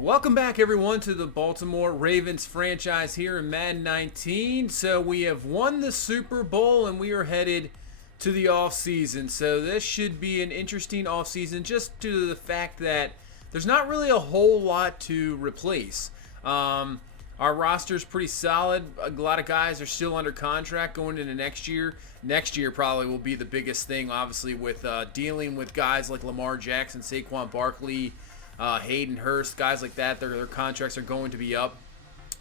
Welcome back, everyone, to the Baltimore Ravens franchise here in Madden 19. So we have won the Super Bowl and we are headed to the offseason. So this should be an interesting offseason just due to the fact that there's not really a whole lot to replace. Our roster is pretty solid. A lot of guys are still under contract going into next year. Next year probably will be the biggest thing, obviously, with dealing with guys like Lamar Jackson, Saquon Barkley, Hayden Hurst, guys like that. Their contracts are going to be up.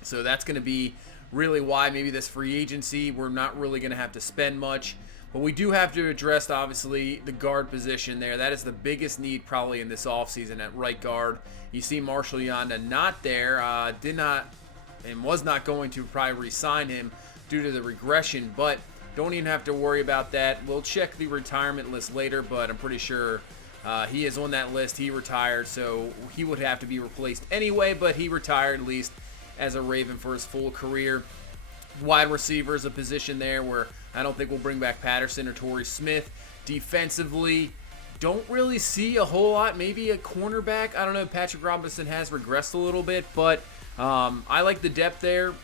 So that's going to be really why maybe this free agency, we're not really going to have to spend much. But we do have to address, obviously, the guard position there. That is the biggest need probably in this offseason at right guard. You see Marshall Yanda not there, did not and was not going to probably re-sign him due to the regression, but don't even have to worry about that. We'll check the retirement list later, but I'm pretty sure he is on that list. He retired, so he would have to be replaced anyway, but he retired at least as a Raven for his full career. Wide receiver is a position there where I don't think we'll bring back Patterson or Torrey Smith. Defensively, don't really see a whole lot. Maybe a cornerback. I don't know. Patrick Robinson has regressed a little bit, but I like the depth there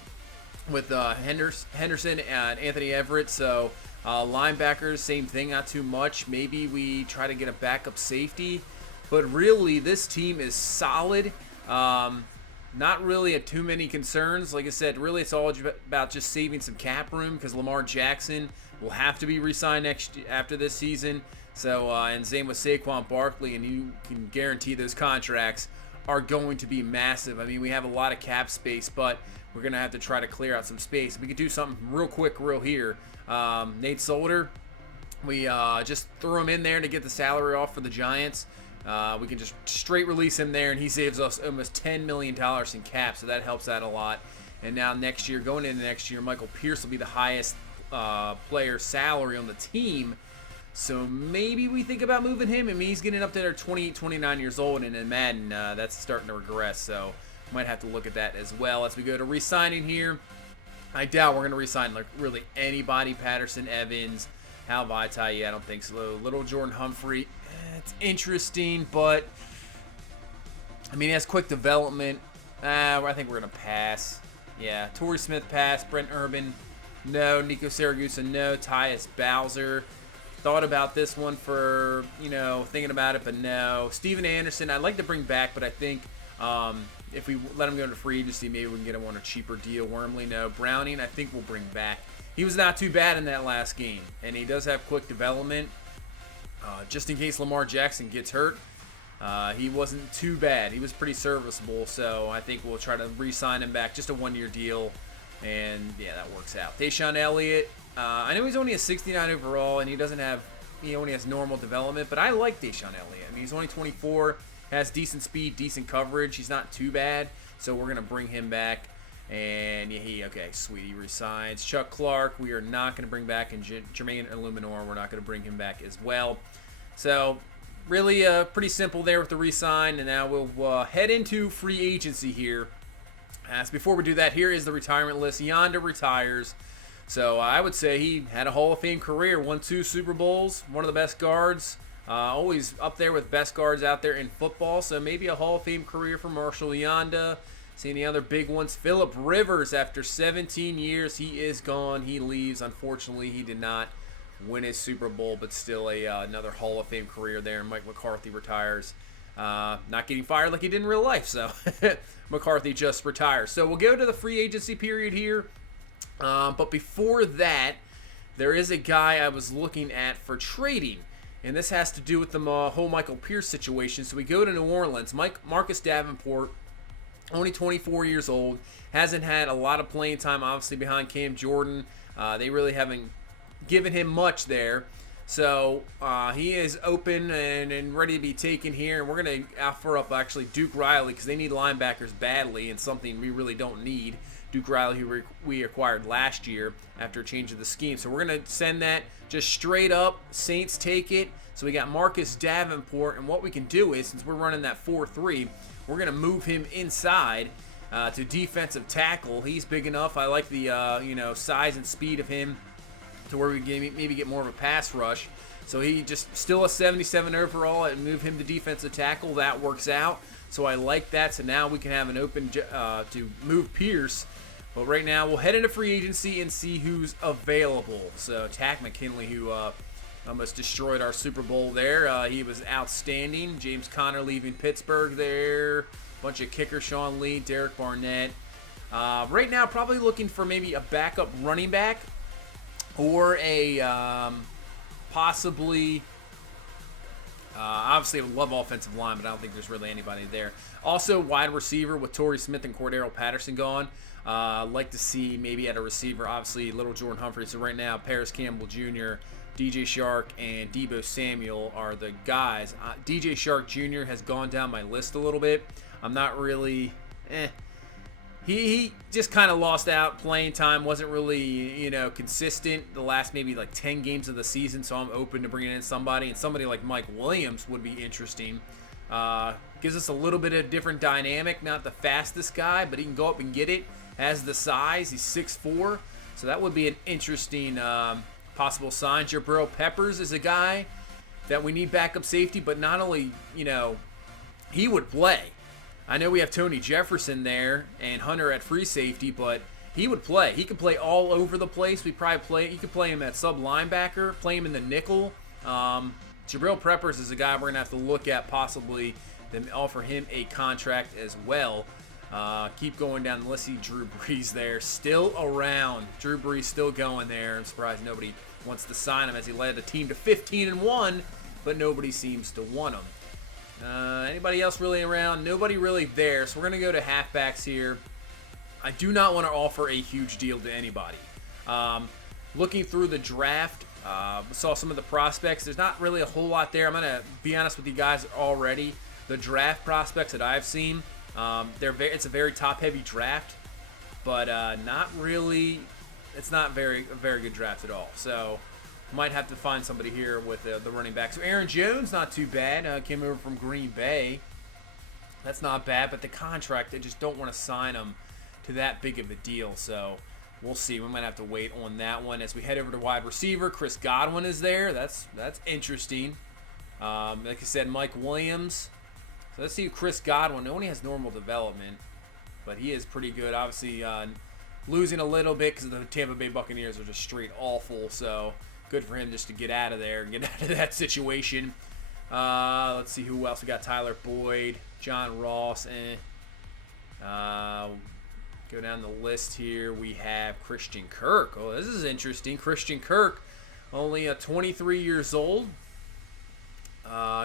with Henderson and Anthony Everett. So linebackers, same thing, not too much. Maybe we try to get a backup safety. But really, this team is solid. Not really too many concerns. Like I said, really it's all about just saving some cap room because Lamar Jackson will have to be re-signed after this season. So, and same with Saquon Barkley, and you can guarantee those contracts are going to be massive. I mean, we have a lot of cap space, but we're going to have to try to clear out some space. We could do something real quick, real here. Nate Solder, we just threw him in there to get the salary off for the Giants. We can just straight release him there, and he saves us almost $10 million in cap, so that helps out a lot. And now next year, going into next year, Michael Pierce will be the highest player salary on the team. So maybe we think about moving him. I mean, he's getting up there 28, 29 years old, and in Madden, that's starting to regress. So might have to look at that as well. As we go to re-signing here, I doubt we're going to re-sign like really anybody. Patterson, Evans, Hal Vaitai, yeah, I don't think so. Little Jordan Humphrey, it's interesting, but I mean, he has quick development. I think we're going to pass. Yeah, Torrey Smith, pass. Brent Urban, no. Nico Saragusa, no. Tyus Bowser. Thought about this one for, thinking about it, but no. Steven Anderson, I'd like to bring back, but I think if we let him go into free agency, maybe we can get him on a cheaper deal. Wormley, no. Browning, I think we'll bring back. He was not too bad in that last game, and he does have quick development. Just in case Lamar Jackson gets hurt, he wasn't too bad. He was pretty serviceable, so I think we'll try to re-sign him back. Just a one-year deal, and yeah, that works out. Deshaun Elliott, I know he's only a 69 overall, and he only has normal development, but I like Deshaun Elliott. I mean, he's only 24, has decent speed, decent coverage. He's not too bad, so we're going to bring him back. And yeah, okay, sweet, he resigns. Chuck Clark, we are not going to bring back, and Jermaine Illuminor, we're not going to bring him back as well. So really pretty simple there with the re-sign, and now we'll head into free agency here. As before we do that, here is the retirement list. Yonder retires. So I would say he had a Hall of Fame career, won 2 Super Bowls, one of the best guards, always up there with best guards out there in football. So maybe a Hall of Fame career for Marshall Yanda. See any other big ones? Phillip Rivers, after 17 years, he is gone. He leaves. Unfortunately, he did not win his Super Bowl, but still another Hall of Fame career there. Mike McCarthy retires. Not getting fired like he did in real life, so McCarthy just retires. So we'll go to the free agency period here. But before that, there is a guy I was looking at for trading, and this has to do with the whole Michael Pierce situation. So we go to New Orleans. Marcus Davenport, only 24 years old, hasn't had a lot of playing time, obviously, behind Cam Jordan. They really haven't given him much there. So he is open and ready to be taken here. And we're going to offer up, actually, Duke Riley because they need linebackers badly and something we really don't need. Duke Riley, who we acquired last year after a change of the scheme. So we're going to send that just straight up. Saints take it. So we got Marcus Davenport. And what we can do is, since we're running that 4-3, we're going to move him inside to defensive tackle. He's big enough. I like the size and speed of him to where we can maybe get more of a pass rush. So he just still a 77 overall and move him to defensive tackle. That works out. So I like that. So now we can have an open to move Pierce. But right now, we'll head into free agency and see who's available. So Tack McKinley, who almost destroyed our Super Bowl there. He was outstanding. James Conner leaving Pittsburgh there. Bunch of kickers, Sean Lee, Derek Barnett. Right now, probably looking for maybe a backup running back or a possibly... obviously, I would love offensive line, but I don't think there's really anybody there. Also, wide receiver with Torrey Smith and Cordero Patterson gone. I'd like to see maybe at a receiver, obviously, little Jordan Humphrey. So right now, Paris Campbell Jr., DJ Shark, and Deebo Samuel are the guys. DJ Shark Jr. has gone down my list a little bit. I'm not really... He just kind of lost out playing time, wasn't really, consistent the last maybe like 10 games of the season, so I'm open to bringing in somebody. And somebody like Mike Williams would be interesting. Gives us a little bit of different dynamic, not the fastest guy, but he can go up and get it. Has the size, he's 6'4", so that would be an interesting possible sign. Jabril Peppers is a guy that we need backup safety, but not only, he would play. I know we have Tony Jefferson there and Hunter at free safety, but he would play. He could play all over the place. You could play him at sub linebacker, play him in the nickel. Jabril Peppers is a guy we're going to have to look at possibly, then offer him a contract as well. Keep going down the list. See Drew Brees there, still around. Drew Brees still going there. I'm surprised nobody wants to sign him as he led the team to 15-1, but nobody seems to want him. Anybody else really around? Nobody really there. So we're going to go to halfbacks here. I do not want to offer a huge deal to anybody. Looking through the draft, saw some of the prospects. There's not really a whole lot there. I'm going to be honest with you guys already. The draft prospects that I've seen, it's a very top-heavy draft, but not really. It's not a very good draft at all. So might have to find somebody here with the running back. So Aaron Jones, not too bad. Came over from Green Bay. That's not bad, but the contract, I just don't want to sign him to that big of a deal. So we'll see. We might have to wait on that one. As we head over to wide receiver, Chris Godwin is there. That's interesting. Like I said, Mike Williams. So let's see Chris Godwin. No one has normal development, but he is pretty good. Obviously, losing a little bit because the Tampa Bay Buccaneers are just straight awful. So good for him just to get out of there and get out of that situation. Let's see who else. We got Tyler Boyd, John Ross, go down the list here. We have Christian Kirk. Oh, this is interesting. Christian Kirk, only 23 years old.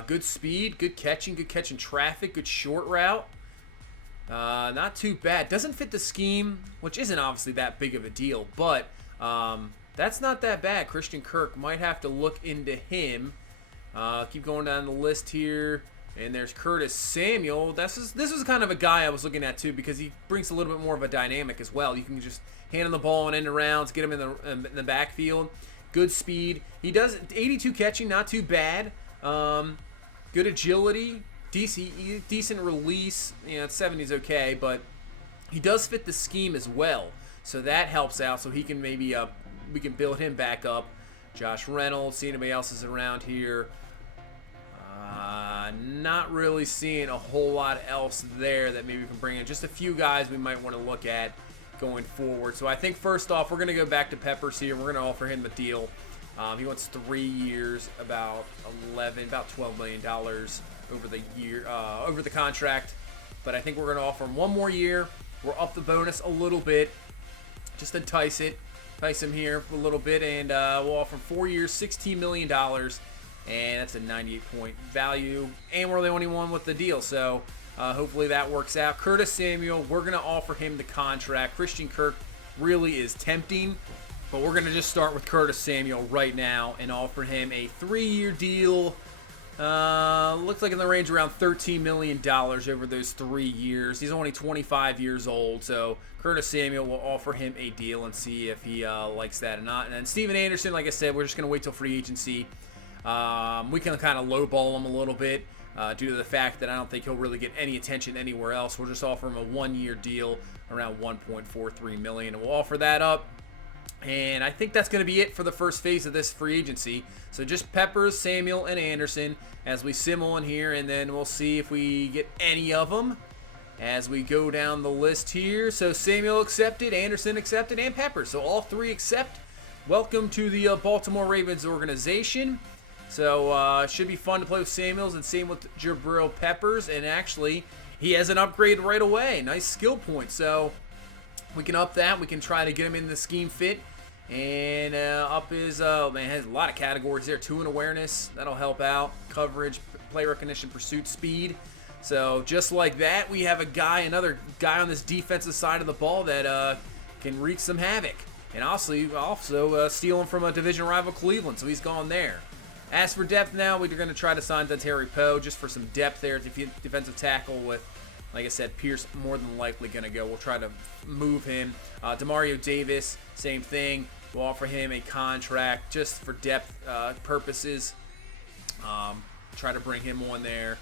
Good speed, good catching traffic, good short route. Not too bad. Doesn't fit the scheme, which isn't obviously that big of a deal, but that's not that bad. Christian Kirk, might have to look into him. Keep going down the list here. And there's Curtis Samuel. This is kind of a guy I was looking at too, because he brings a little bit more of a dynamic as well. You can just hand him the ball and end arounds, get him in the backfield. Good speed. He does 82 catching, not too bad. Good agility, decent release. 70 is okay, but he does fit the scheme as well, so that helps out. So he can maybe we can build him back up. Josh Reynolds. See anybody else is around here? Not really seeing a whole lot else there that maybe we can bring in. Just a few guys we might want to look at going forward. So I think first off, we're going to go back to Peppers here. We're going to offer him the deal. He wants 3 years, about $12 million over the year, over the contract. But I think we're going to offer him 1 more year. We'll up the bonus a little bit, just entice him here a little bit, and we'll offer him 4 years, $16 million, and that's a 98-point value. And we're the only one with the deal, so hopefully that works out. Curtis Samuel, we're going to offer him the contract. Christian Kirk really is tempting, but we're going to just start with Curtis Samuel right now and offer him a 3-year deal. Looks like in the range around $13 million over those 3 years. He's only 25 years old, so Curtis Samuel will offer him a deal and see if he likes that or not. And then Steven Anderson, like I said, we're just going to wait till free agency. We can kind of lowball him a little bit due to the fact that I don't think he'll really get any attention anywhere else. We'll just offer him a 1-year deal around $1.43 million, and we'll offer that up. And I think that's going to be it for the first phase of this free agency. So just Peppers, Samuel, and Anderson as we sim on here, and then we'll see if we get any of them as we go down the list here. So Samuel accepted, Anderson accepted, and Peppers. So all three accept. Welcome to the Baltimore Ravens organization. So should be fun to play with Samuels, and same with Jabril Peppers. And actually, he has an upgrade right away. Nice skill point. So we can up that. We can try to get him in the scheme fit. And up his, man, has a lot of categories there. 2 in awareness. That'll help out. Coverage, play recognition, pursuit, speed. So just like that, we have another guy on this defensive side of the ball that can wreak some havoc. And also stealing from a division rival Cleveland, so he's gone there. As for depth now, we're going to try to sign Terry Poe just for some depth there. Defensive tackle with, like I said, Pierce more than likely going to go. We'll try to move him. Demario Davis, same thing. We'll offer him a contract just for depth purposes. Try to bring him on there.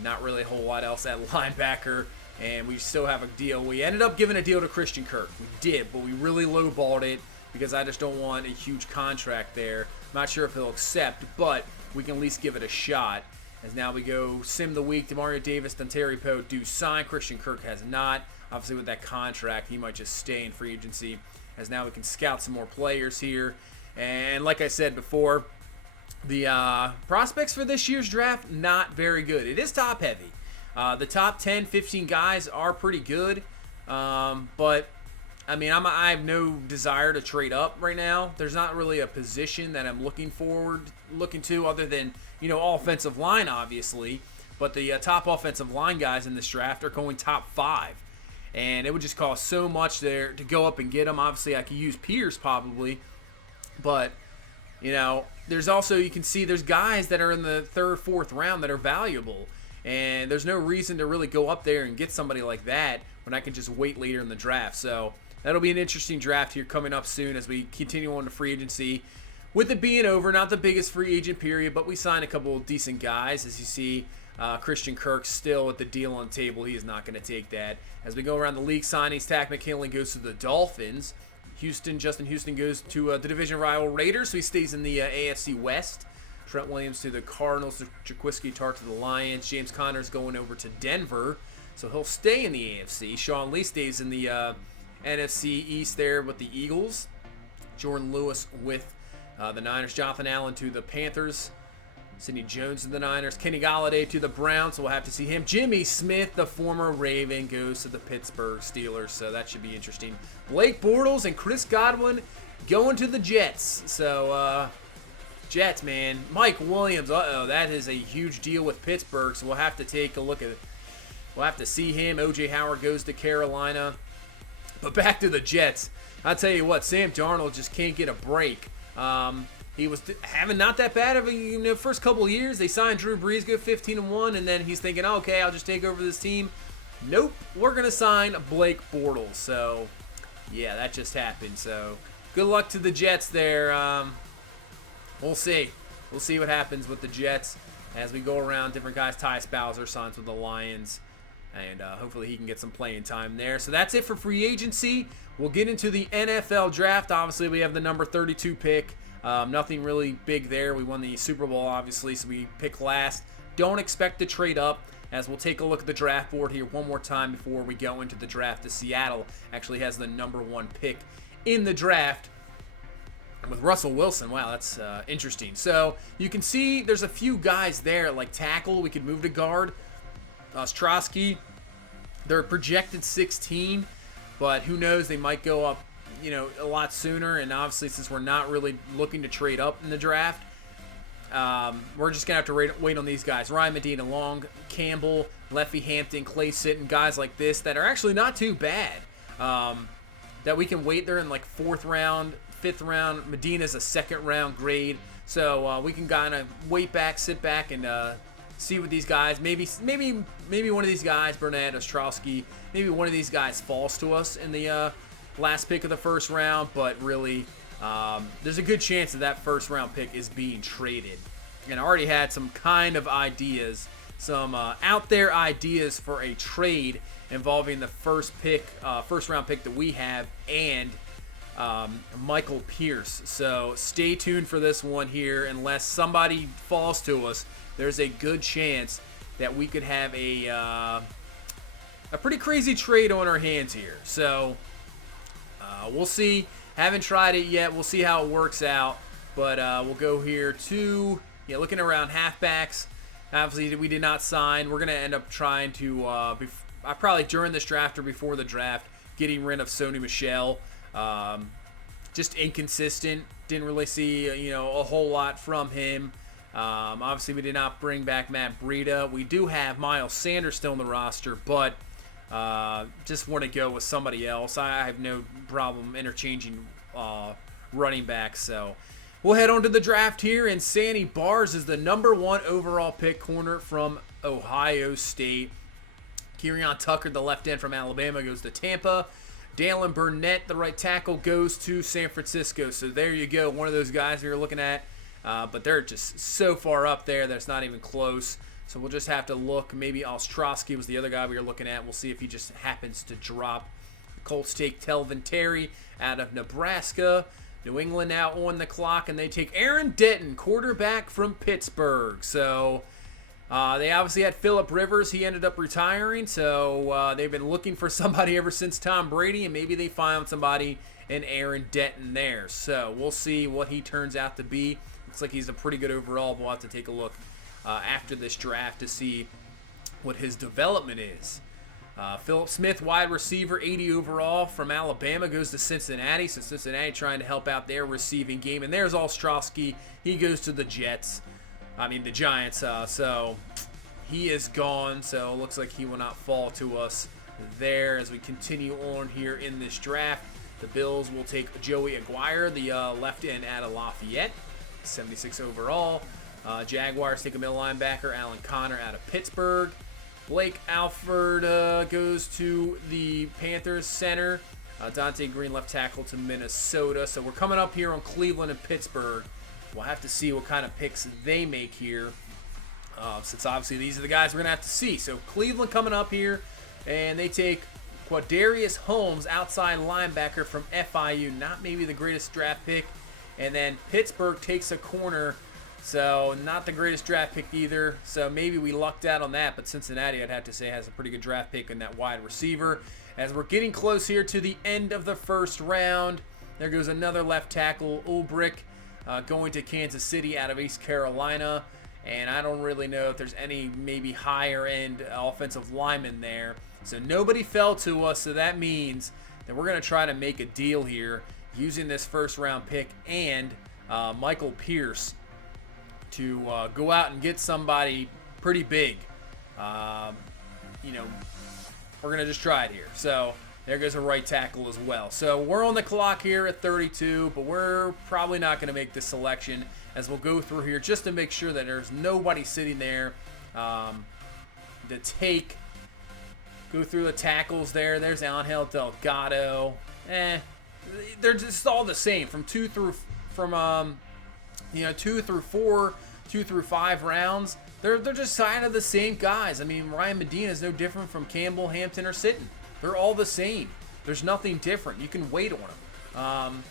Not really a whole lot else at linebacker. And we still have a deal. We ended up giving a deal to Christian Kirk. We did, but we really lowballed it because I just don't want a huge contract there. I'm not sure if he'll accept, but we can at least give it a shot. As now we go sim the week. Demario Davis, Terry Poe do sign. Christian Kirk has not. Obviously with that contract, he might just stay in free agency. As now we can scout some more players here. And like I said before, the prospects for this year's draft, not very good. It is top heavy. The top 10, 15 guys are pretty good. But, I mean, I have no desire to trade up right now. There's not really a position that I'm looking to other than, offensive line, obviously. But the top offensive line guys in this draft are going top 5. And it would just cost so much there to go up and get them. Obviously, I could use Pierce probably. But, there's also, you can see there's guys that are in the 3rd, 4th round that are valuable. And there's no reason to really go up there and get somebody like that when I can just wait later in the draft. So that'll be an interesting draft here coming up soon as we continue on to free agency. With it being over, not the biggest free agent period, but we signed a couple of decent guys. As you see, Christian Kirk still at the deal on the table. He is not going to take that. As we go around the league signings, Takk McKinley goes to the Dolphins. Justin Houston goes to the division rival Raiders, so he stays in the AFC West. Trent Williams to the Cardinals, Jaquiski Tartt to the Lions. James Conner's going over to Denver, so he'll stay in the AFC. Sean Lee stays in the NFC East there with the Eagles. Jordan Lewis with the Niners. Jonathan Allen to the Panthers. Sidney Jones to the Niners. Kenny Golladay to the Browns, so we'll have to see him. Jimmy Smith, the former Raven, goes to the Pittsburgh Steelers, so that should be interesting. Blake Bortles and Chris Godwin going to the Jets. So, Jets, man. Mike Williams, that is a huge deal with Pittsburgh, so we'll have to take a look at it. We'll have to see him. O.J. Howard goes to Carolina. But back to the Jets. I'll tell you what, Sam Darnold just can't get a break. He was having not that bad of a first couple of years. They signed Drew Brees, go 15-1, and then he's thinking, okay, I'll just take over this team. Nope, we're going to sign Blake Bortles. So, yeah, that just happened. So, good luck to the Jets there. We'll see. We'll see what happens with the Jets as we go around. Different guys. Ty Bowser signs with the Lions. And hopefully he can get some playing time there. So that's it for free agency. We'll get into the NFL draft. Obviously, we have the number 32 pick. Nothing really big there. We won the Super Bowl, obviously, so we pick last. Don't expect to trade up, as we'll take a look at the draft board here one more time before we go into the draft. The Seattle actually has the number 1 pick in the draft with Russell Wilson. Wow, that's interesting. So you can see there's a few guys there, like tackle. We could move to guard. Ostrowski, they're projected 16, but who knows? They might go up, a lot sooner. And obviously, since we're not really looking to trade up in the draft, we're just gonna have to wait on these guys. Ryan Medina, Long, Campbell, Leffie Hampton, Clay Sitton, guys like this that are actually not too bad. That we can wait there in like 4th round, 5th round. Medina's a 2nd round grade, so we can kind of wait back, sit back, and see what these guys. Maybe one of these guys, Burnett, Ostrowski, maybe one of these guys falls to us in the last pick of the 1st round. But really, there's a good chance that 1st round pick is being traded. And I already had some kind of ideas, some out there ideas for a trade involving the 1st round pick that we have and Michael Pierce. So stay tuned for this one here. Unless somebody falls to us, there's a good chance that we could have a pretty crazy trade on our hands here. So we'll see. Haven't tried it yet. We'll see how it works out. But we'll go here to, looking around halfbacks. Obviously, we did not sign. We're going to end up trying to, probably during this draft or before the draft, getting rid of Sony Michel. Just inconsistent. Didn't really see, a whole lot from him. Obviously, we did not bring back Matt Breida. We do have Miles Sanders still on the roster, but just want to go with somebody else. I have no problem interchanging running backs. So we'll head on to the draft here, and Sandy Bars is the #1 overall pick corner from Ohio State. Kerryon Tucker, the left end from Alabama, goes to Tampa. Dalen Burnett, the right tackle, goes to San Francisco. So there you go, one of those guys we were looking at. But they're just so far up there that it's not even close. So we'll just have to look. Maybe Ostrowski was the other guy we were looking at. We'll see if he just happens to drop. The Colts take Telvin Terry out of Nebraska. New England now on the clock, and they take Aaron Denton, quarterback from Pittsburgh. So they obviously had Phillip Rivers. He ended up retiring. So they've been looking for somebody ever since Tom Brady, and maybe they found somebody in Aaron Denton there. So we'll see what he turns out to be. Looks like he's a pretty good overall. We'll have to take a look after this draft to see what his development is. Philip Smith, wide receiver, 80 overall from Alabama, goes to Cincinnati. So Cincinnati trying to help out their receiving game. And there's Ostrowski. He goes to the Giants. So he is gone. So it looks like he will not fall to us there as we continue on here in this draft. The Bills will take Joey Aguirre, the left end out of Lafayette, 76 overall. Jaguars take a middle linebacker, Alan Connor out of Pittsburgh. Blake Alford goes to the Panthers center. Dante Green left tackle to Minnesota. So we're coming up here on Cleveland and Pittsburgh. We'll have to see what kind of picks they make here, since obviously these are the guys we're going to have to see. So Cleveland coming up here, and they take Quadarius Holmes, outside linebacker from FIU. Not maybe the greatest draft pick. And then Pittsburgh takes a corner, so not the greatest draft pick either. So maybe we lucked out on that, but Cincinnati, I'd have to say, has a pretty good draft pick in that wide receiver. As we're getting close here to the end of the first round, there goes another left tackle, Ulbrich, going to Kansas City out of East Carolina. And I don't really know if there's any maybe higher-end offensive lineman there. So nobody fell to us, so that means that we're going to try to make a deal here using this first-round pick and Michael Pierce to go out and get somebody pretty big. We're going to just try it here. So there goes a right tackle as well. So we're on the clock here at 32, but we're probably not going to make this selection, as we'll go through here just to make sure that there's nobody sitting there to take. Go through the tackles there. There's Angel Delgado. They're just all the same from 2 through 4, 2 through 5 rounds. They're just kind of the same guys. I mean, Ryan Medina is no different from Campbell, Hampton, or Sitton. They're all the same. There's nothing different. You can wait on them.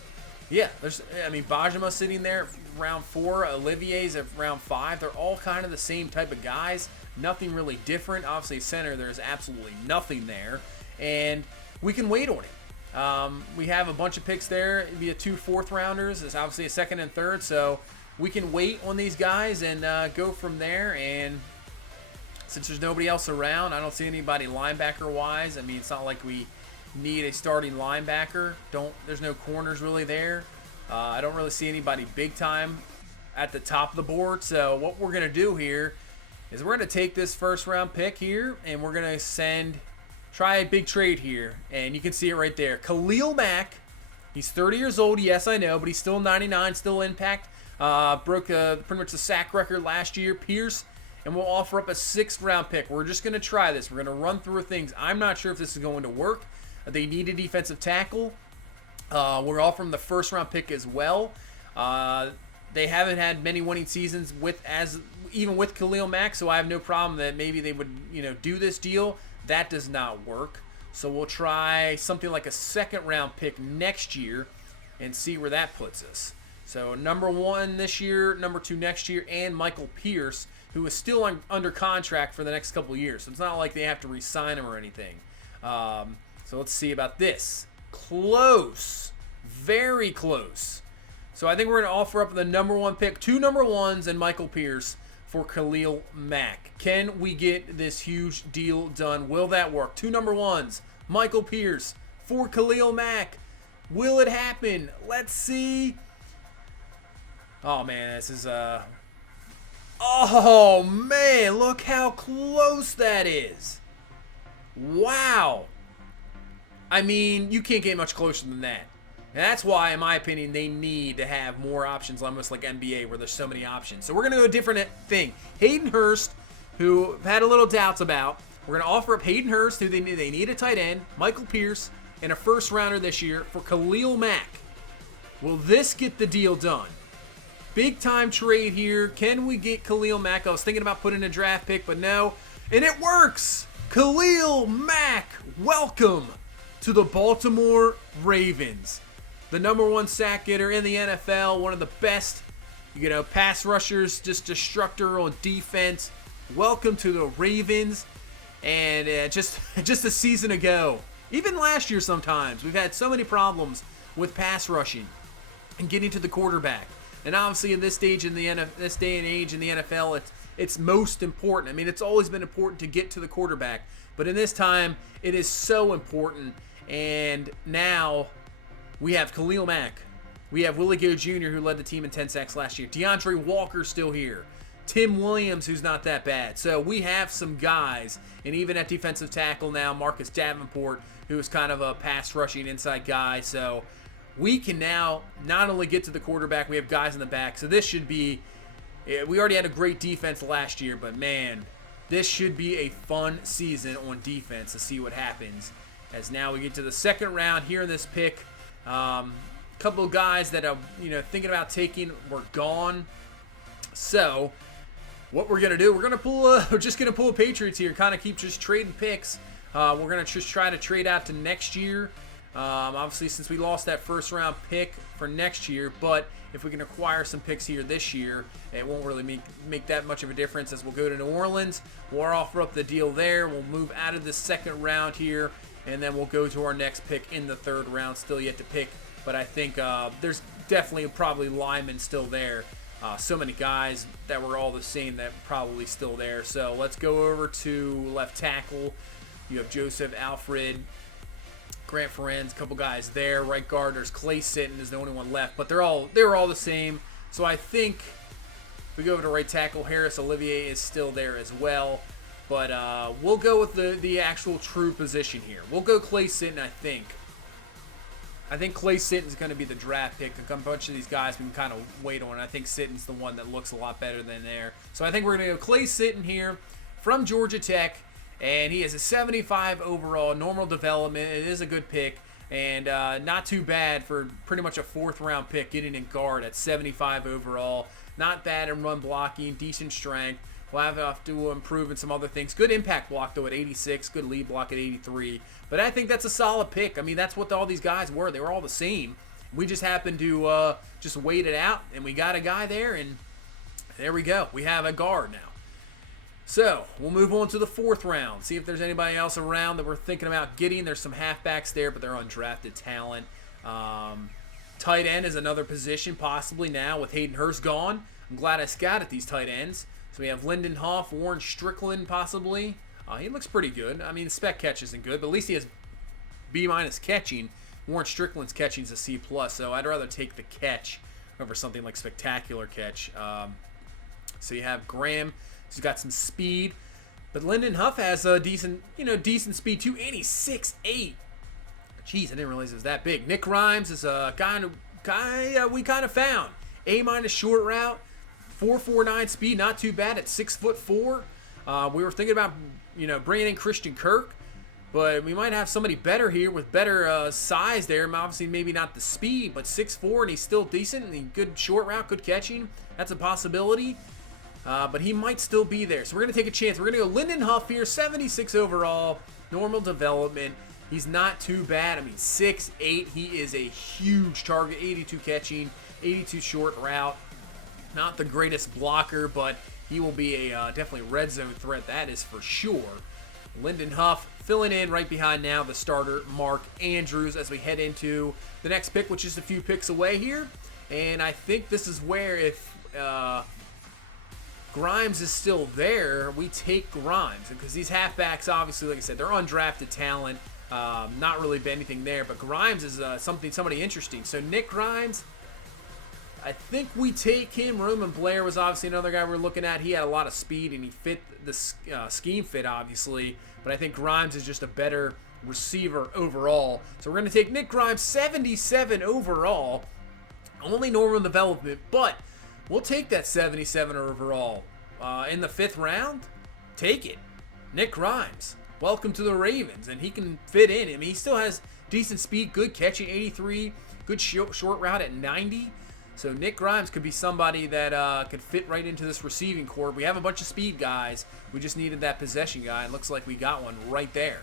Bajima sitting there round 4. Olivier's at round 5. They're all kind of the same type of guys. Nothing really different. Obviously, center, there's absolutely nothing there. And we can wait on it. We have a bunch of picks there. It'd be 2 4th-rounders. There's obviously a 2nd and 3rd. So we can wait on these guys and go from there. And since there's nobody else around, I don't see anybody linebacker-wise. I mean, it's not like we need a starting linebacker. There's no corners really there. I don't really see anybody big-time at the top of the board. So what we're going to do here is we're going to take this first-round pick here, and we're going to try a big trade here. And you can see it right there. Khalil Mack, he's 30 years old. Yes, I know, but he's still 99, still impact. Broke pretty much the sack record last year. Pierce, and we'll offer up a 6th-round pick. We're just going to try this. We're going to run through things. I'm not sure if this is going to work. They need a defensive tackle. We're offering the 1st-round pick as well. They haven't had many winning seasons even with Khalil Mack, so I have no problem that maybe they would do this deal. That does not work. So we'll try something like a 2nd-round pick next year and see where that puts us. So number 1 this year, number 2 next year, and Michael Pierce, who is still under contract for the next couple of years. So it's not like they have to re-sign him or anything. So let's see about this. Close. Very close. So I think we're going to offer up the number 1 pick, 2 number 1s, and Michael Pierce for Khalil Mack. Can we get this huge deal done? Will that work? 2 number 1s, Michael Pierce for Khalil Mack. Will it happen? Let's see. Oh, man, this is... Oh, man, look how close that is. Wow. I mean, you can't get much closer than that. And that's why, in my opinion, they need to have more options, almost like NBA, where there's so many options. So we're going to go a different thing. Hayden Hurst, who I've had a little doubts about. We're going to offer up Hayden Hurst, who they need a tight end, Michael Pierce, and a first-rounder this year for Khalil Mack. Will this get the deal done? Big-time trade here. Can we get Khalil Mack? I was thinking about putting a draft pick, but no. And it works! Khalil Mack, welcome to the Baltimore Ravens. The number 1 sack getter in the NFL, one of the best, pass rushers, just destructor on defense. Welcome to the Ravens. And just a season ago, even last year sometimes, we've had so many problems with pass rushing and getting to the quarterback. And obviously in this day and age in the NFL, it's most important. I mean, it's always been important to get to the quarterback. But in this time, it is so important. And now we have Khalil Mack. We have Willie Go Jr., who led the team in 10 sacks last year. DeAndre Walker's still here. Tim Williams, who's not that bad. So we have some guys. And even at defensive tackle now, Marcus Davenport, who is kind of a pass rushing inside guy. So we can now not only get to the quarterback, we have guys in the back. So this should be, we already had a great defense last year, but man, this should be a fun season on defense to see what happens. As now we get to the second round here in this pick. Couple of guys that I'm thinking about taking were gone. So what we're gonna do, we're just gonna pull a Patriots here, kind of keep just trading picks. We're gonna just try to trade out to next year. Obviously, since we lost that first round pick for next year, but if we can acquire some picks here this year, it won't really make that much of a difference, as we'll go to New Orleans. We'll offer up the deal there. We'll move out of the second round here, and then we'll go to our next pick in the third round. Still yet to pick, but I think there's definitely probably linemen still there. So many guys that were all the same that probably still there. So let's go over to left tackle. You have Joseph, Alfred, Grant Ferenz, a couple guys there. Right guard, there's Clay Sitton is the only one left, but they were all the same. So I think if we go over to right tackle, Harris Olivier is still there as well. But we'll go with the actual true position here. We'll go Clay Sitton, I think. I think Clay Sitton's going to be the draft pick. A bunch of these guys we can kind of wait on. I think Sitton's the one that looks a lot better than there. So I think we're going to go Clay Sitton here from Georgia Tech. And he has a 75 overall, normal development. It is a good pick, and not too bad for pretty much a fourth-round pick getting in guard at 75 overall. Not bad in run blocking, decent strength. We'll have to improve in some other things. Good impact block, though, at 86. Good lead block at 83. But I think that's a solid pick. I mean, that's what all these guys were. They were all the same. We just happened to just wait it out, and we got a guy there, and there we go. We have a guard now. So, we'll move on to the fourth round. See if there's anybody else around that we're thinking about getting. There's some halfbacks there, but they're undrafted talent. Tight end is another position, possibly now, with Hayden Hurst gone. I'm glad I scouted these tight ends. So we have Lyndon Huff, Warren Strickland, possibly. He looks pretty good. I mean, spec catch isn't good, but at least he has B- catching. Warren Strickland's catching is a C+, so I'd rather take the catch over something like spectacular catch. So you have Graham. He's got some speed, but Lyndon Huff has a decent speed too, and he's 6'8". Jeez, I didn't realize it was that big. Nick Rhymes is a guy we kind of found. A- short route, 4.49 speed, not too bad at 6'4". We were thinking about bringing in Christian Kirk, but we might have somebody better here with better size there. Obviously, maybe not the speed, but 6'4", and he's still decent and good short route, good catching. That's a possibility. But he might still be there. So we're going to take a chance. We're going to go Lyndon Huff here, 76 overall, normal development. He's not too bad. I mean, 6'8", he is a huge target. 82 catching, 82 short route. Not the greatest blocker, but he will be a definitely red zone threat, that is for sure. Lyndon Huff filling in right behind now the starter, Mark Andrews, as we head into the next pick, which is a few picks away here. And I think this is where if Grimes is still there, we take Grimes. Because these halfbacks, obviously, like I said, they're undrafted talent. Not really anything there, but Grimes is somebody interesting. So Nick Grimes, I think we take him. Roman Blair was obviously another guy we're looking at. He had a lot of speed, and he fit the scheme fit, obviously. But I think Grimes is just a better receiver overall. So we're going to take Nick Grimes, 77 overall. Only normal development, but we'll take that 77 overall. In the 5th round, take it. Nick Grimes, welcome to the Ravens, and he can fit in. I mean, he still has decent speed, good catching, 83, good short route at 90. So Nick Grimes could be somebody that could fit right into this receiving corps. We have a bunch of speed guys. We just needed that possession guy, and looks like we got one right there.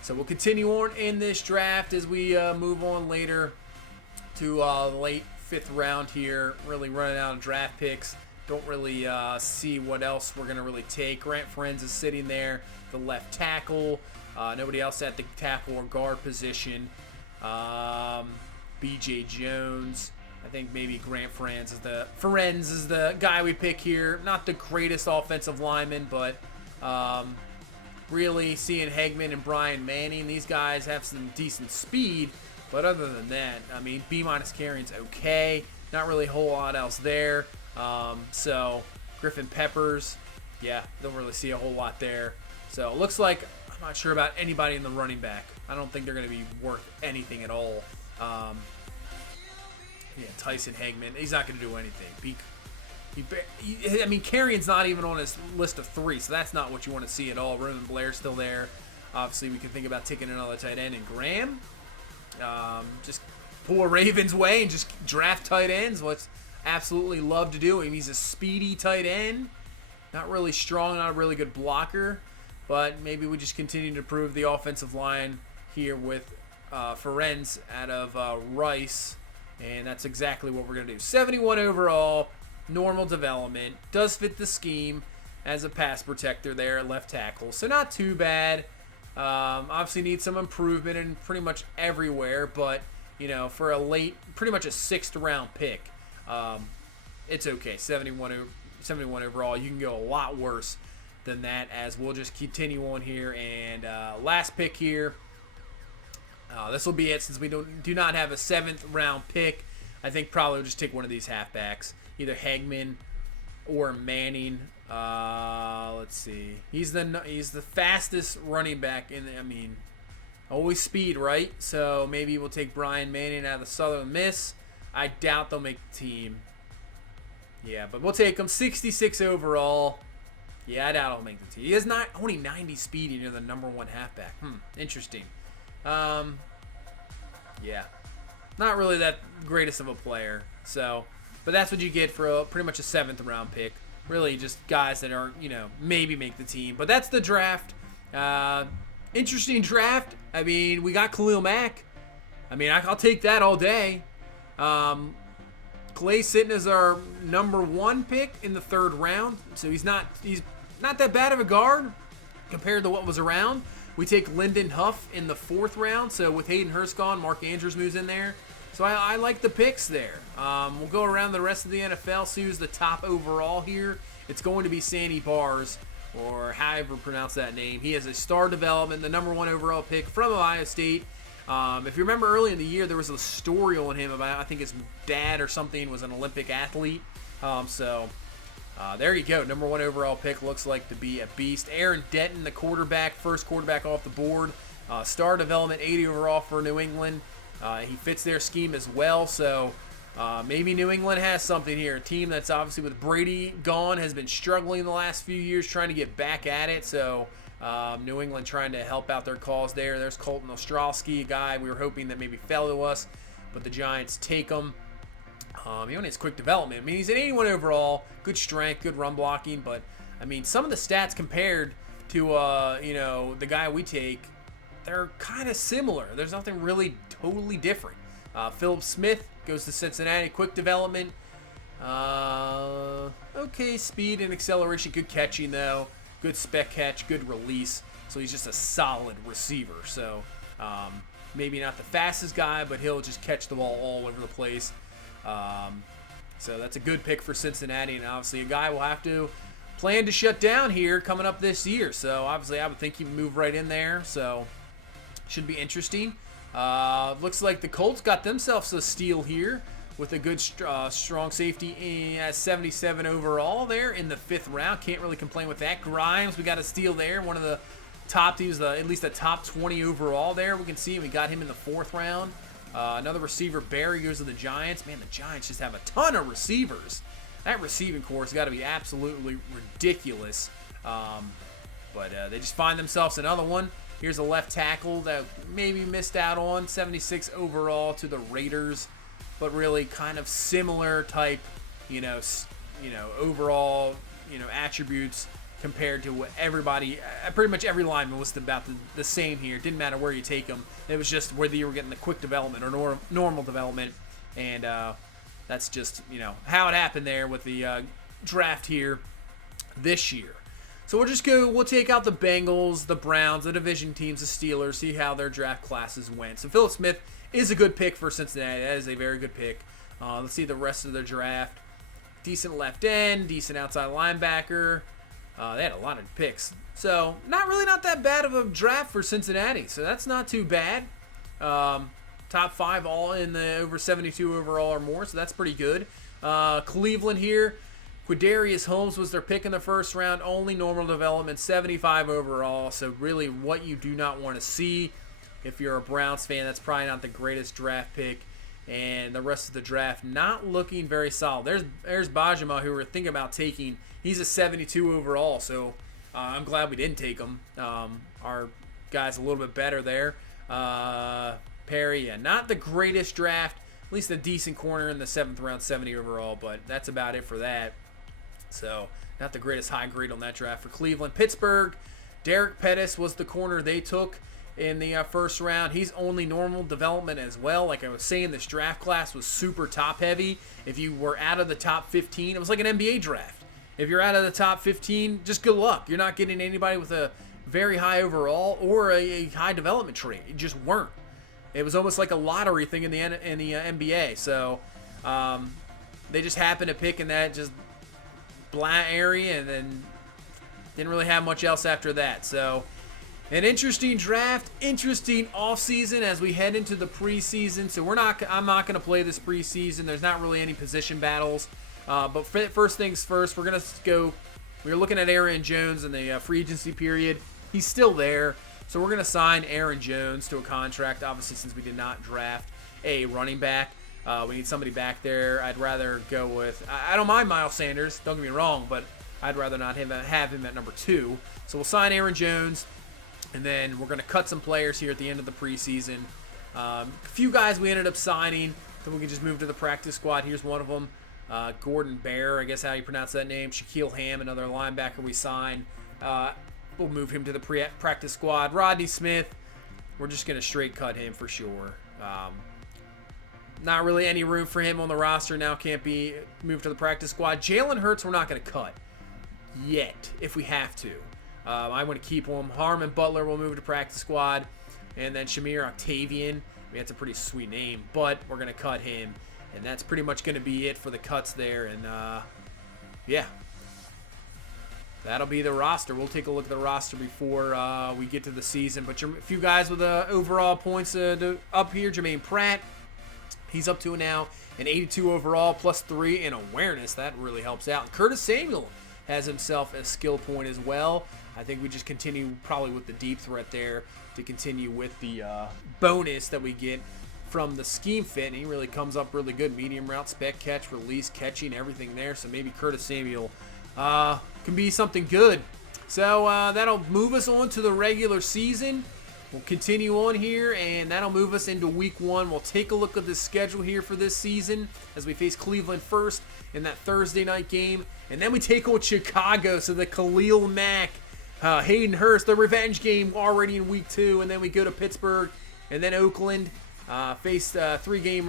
So we'll continue on in this draft as we move on later to the late 5th round here. Really running out of draft picks. Don't really see what else we're going to really take. Grant Friends is sitting there, the left tackle. Nobody else at the tackle or guard position. B.J. Jones. I think maybe Grant Friends is the guy we pick here. Not the greatest offensive lineman, but really seeing Hegman and Brian Manning, these guys have some decent speed. But other than that, I mean, B- carrying's okay. Not really a whole lot else there. So Griffin Peppers, yeah, don't really see a whole lot there. So it looks like I'm not sure about anybody in the running back. I don't think they're going to be worth anything at all. Yeah, Tyson Hegman, he's not going to do anything. I mean, Carrion's not even on his list of 3, so that's not what you want to see at all. Roman Blair's still there. Obviously, we can think about taking another tight end. And Graham, just pull a Ravens way and just draft tight ends. What's absolutely love to do. I mean, he's a speedy tight end. Not really strong, not a really good blocker. But maybe we just continue to improve the offensive line here with Ferenz out of Rice. And that's exactly what we're going to do. 71 overall, normal development. Does fit the scheme as a pass protector there at left tackle. So not too bad. Obviously needs some improvement in pretty much everywhere. But, you know, for a late, pretty much a 6th round pick, it's okay. 71 overall. You can go a lot worse than that, as we'll just continue on here. And last pick here. This will be it, since we do not have a 7th round pick. I think probably we'll just take one of these halfbacks, either Hegman or Manning. Let's see. He's the fastest running back in the. I mean, always speed, right? So maybe we'll take Brian Manning out of the Southern Miss. I doubt they'll make the team. Yeah, but we'll take him. 66 overall. Yeah, I doubt he'll make the team. He has not only 90 speed, and you're the #1 halfback. Interesting. Yeah, not really that greatest of a player. So, but that's what you get for pretty much a 7th round pick. Really, just guys that aren't, maybe make the team. But that's the draft. Interesting draft. I mean, we got Khalil Mack. I mean, I'll take that all day. Clay sitting as our #1 pick in the 3rd round. So he's not that bad of a guard compared to what was around. We take Lyndon Huff in the 4th round. So with Hayden Hurst gone, Mark Andrews moves in there. So I like the picks there. We'll go around the rest of the NFL, see who's the top overall here. It's going to be Sandy Bars, or however pronounce that name. He has a star development, the #1 overall pick from Ohio State. If you remember early in the year, there was a story on him about, I think his dad or something was an Olympic athlete. There you go. #1 overall pick, looks like to be a beast. Aaron Denton, the quarterback, first quarterback off the board. Star development, 80 overall for New England. He fits their scheme as well, so maybe New England has something here. A team that's obviously, with Brady gone, has been struggling the last few years, trying to get back at it. So New England trying to help out their cause there. There's Colton Ostrowski, a guy we were hoping that maybe fell to us, but the Giants take him. He only has quick development. I mean, he's an 81 overall, good strength, good run blocking, but I mean, some of the stats compared to the guy we take, they're kind of similar. There's nothing really totally different. Philip Smith goes to Cincinnati, quick development. Okay, speed and acceleration, good catching though. Good spec catch, good release. So he's just a solid receiver. So maybe not the fastest guy, but he'll just catch the ball all over the place. So that's a good pick for Cincinnati, and obviously a guy will have to plan to shut down here coming up this year. So obviously I would think he would move right in there. So should be interesting. Looks like the Colts got themselves a steal here with a good strong safety at 77 overall there in the 5th round. Can't really complain with that. Grimes, we got a steal there. One of the top teams, at least a top 20 overall there. We can see we got him in the 4th round. Another receiver, Barry, goes to the Giants. Man, the Giants just have a ton of receivers. That receiving core has got to be absolutely ridiculous. But they just find themselves another one. Here's a left tackle that maybe missed out on, 76 overall to the Raiders, but really kind of similar type, overall, attributes compared to what everybody, pretty much every lineman was about the same here. Didn't matter where you take them. It was just whether you were getting the quick development or normal development, and that's just, how it happened there with the draft here this year. So we'll take out the Bengals, the Browns, the division teams, the Steelers, see how their draft classes went. So Philip Smith is a good pick for Cincinnati. That is a very good pick. Let's see the rest of their draft. Decent left end, decent outside linebacker. They had a lot of picks. So not that bad of a draft for Cincinnati. So that's not too bad. Top 5 all in the over 72 overall or more. So that's pretty good. Cleveland here. Quidarius Holmes was their pick in the 1st round, only normal development, 75 overall, so really what you do not want to see. If you're a Browns fan, that's probably not the greatest draft pick, and the rest of the draft not looking very solid. There's Bajima, who we're thinking about taking. He's a 72 overall, so I'm glad we didn't take him. Our guy's a little bit better there. Perry, not the greatest draft, at least a decent corner in the 7th round, 70 overall, but that's about it for that. So, not the greatest high grade on that draft for Cleveland. Pittsburgh, Derek Pettis was the corner they took in the 1st round. He's only normal development as well. Like I was saying, this draft class was super top heavy. If you were out of the top 15, it was like an NBA draft. If you're out of the top 15, just good luck. You're not getting anybody with a very high overall or a high development trait. You just weren't. It was almost like a lottery thing in the NBA. So, they just happened to pick in that just blah area, and then didn't really have much else after that. So an interesting draft, interesting offseason as we head into the preseason. So I'm not going to play this preseason. There's not really any position battles. But first things first, we're looking at Aaron Jones in the free agency period. He's still there. So we're going to sign Aaron Jones to a contract, obviously, since we did not draft a running back. We need somebody back there. I'd rather go with... I don't mind Miles Sanders, don't get me wrong, but I'd rather not have him at number 2. So we'll sign Aaron Jones, and then we're going to cut some players here at the end of the preseason. A few guys we ended up signing, then we can just move to the practice squad. Here's one of them, Gordon Bear, I guess how you pronounce that name. Shaquille Ham, another linebacker we signed. We'll move him to the practice squad. Rodney Smith, we're just going to straight cut him for sure. Not really any room for him on the roster now. Can't be moved to the practice squad. Jalen Hurts we're not going to cut yet if we have to. I want to keep him. Harmon Butler will move to practice squad. And then Shamir Octavian. I mean, that's a pretty sweet name, but we're going to cut him. And that's pretty much going to be it for the cuts there. And, yeah. That'll be the roster. We'll take a look at the roster before we get to the season. But a few guys with overall points up here. Jermaine Pratt. He's up to now an 82 overall, plus 3 in awareness. That really helps out. Curtis Samuel has himself a skill point as well. I think we just continue probably with the deep threat there to continue with the bonus that we get from the scheme fit. And he really comes up really good. Medium route, spec catch, release, catching, everything there. So maybe Curtis Samuel can be something good. So that'll move us on to the regular season. We'll continue on here, and that'll move us into week 1. We'll take a look at the schedule here for this season as we face Cleveland first in that Thursday night game. And then we take on Chicago, so the Khalil Mack Hayden Hurst, the revenge game already in week 2, and then we go to Pittsburgh and then Oakland. Faced 3-game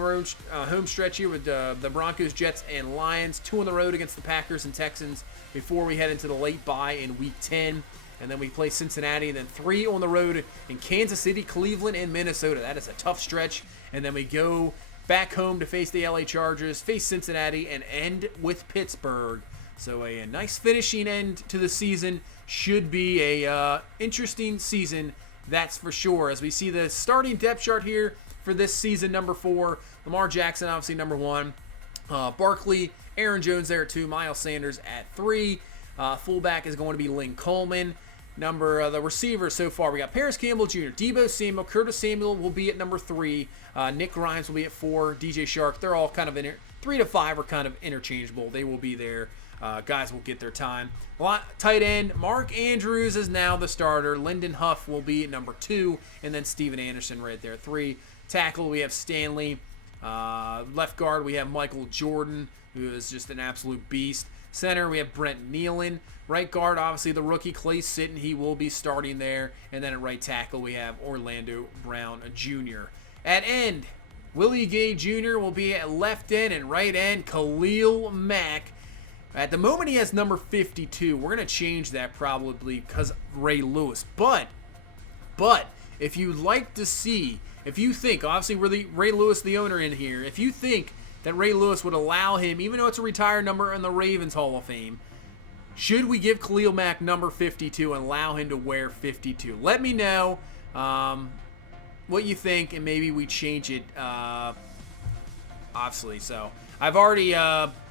home stretch here with the Broncos, Jets, and Lions. 2 on the road against the Packers and Texans before we head into the late bye in week 10. And then we play Cincinnati, and then 3 on the road in Kansas City, Cleveland, and Minnesota. That is a tough stretch. And then we go back home to face the LA Chargers, face Cincinnati, and end with Pittsburgh. So a nice finishing end to the season. Should be a interesting season, that's for sure. As we see the starting depth chart here for this season, number 4, Lamar Jackson, obviously number 1. Barkley, Aaron Jones there at 2, Miles Sanders at 3. Fullback is going to be Lynn Coleman. The receivers so far, we got Paris Campbell Jr., Deebo Samuel, Curtis Samuel will be at number 3. Nick Grimes will be at 4. DJ Shark, they're all kind of 3 to 5 are kind of interchangeable. They will be there. Guys will get their time. Tight end, Mark Andrews is now the starter. Lyndon Huff will be at number 2, and then Steven Anderson right there at 3. Tackle, we have Stanley. Left guard, we have Michael Jordan, who is just an absolute beast. Center, we have Brent Nealon. Right guard, obviously the rookie Clay Sitton. He will be starting there. And then at right tackle, we have Orlando Brown Jr. At end, Willie Gay Jr. will be at left end, and right end, Khalil Mack. At the moment, he has number 52. We're going to change that probably because Ray Lewis. But if you'd like to see, if you think, obviously we're Ray Lewis, the owner in here, if you think that Ray Lewis would allow him, even though it's a retired number in the Ravens Hall of Fame, should we give Khalil Mack number 52 and allow him to wear 52? Let me know what you think, and maybe we change it, obviously. So I've already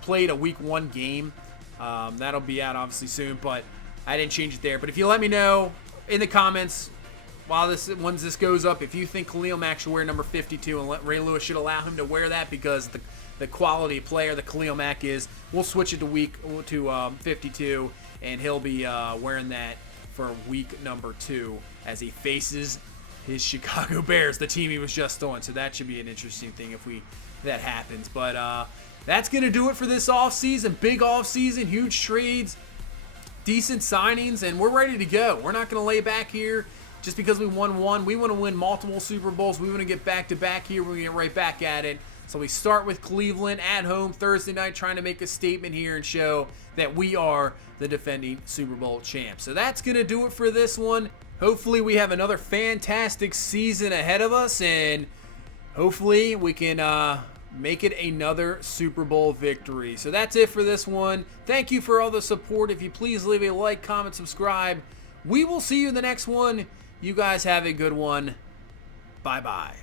played a week 1 game. That'll be out obviously soon, but I didn't change it there. But if you let me know in the comments once this goes up, if you think Khalil Mack should wear number 52 and Ray Lewis should allow him to wear that because the quality player that Khalil Mack is, we'll switch it to 52, and he'll be wearing that for week number 2 as he faces his Chicago Bears, the team he was just on. So that should be an interesting thing if that happens. But that's going to do it for this offseason. Big offseason, huge trades, decent signings, and we're ready to go. We're not going to lay back here just because we won one. We want to win multiple Super Bowls. We want to get back-to-back here. We're going to get right back at it. So we start with Cleveland at home Thursday night, trying to make a statement here and show that we are the defending Super Bowl champs. So that's going to do it for this one. Hopefully we have another fantastic season ahead of us, and hopefully we can make it another Super Bowl victory. So that's it for this one. Thank you for all the support. If you please leave a like, comment, subscribe. We will see you in the next one. You guys have a good one. Bye-bye.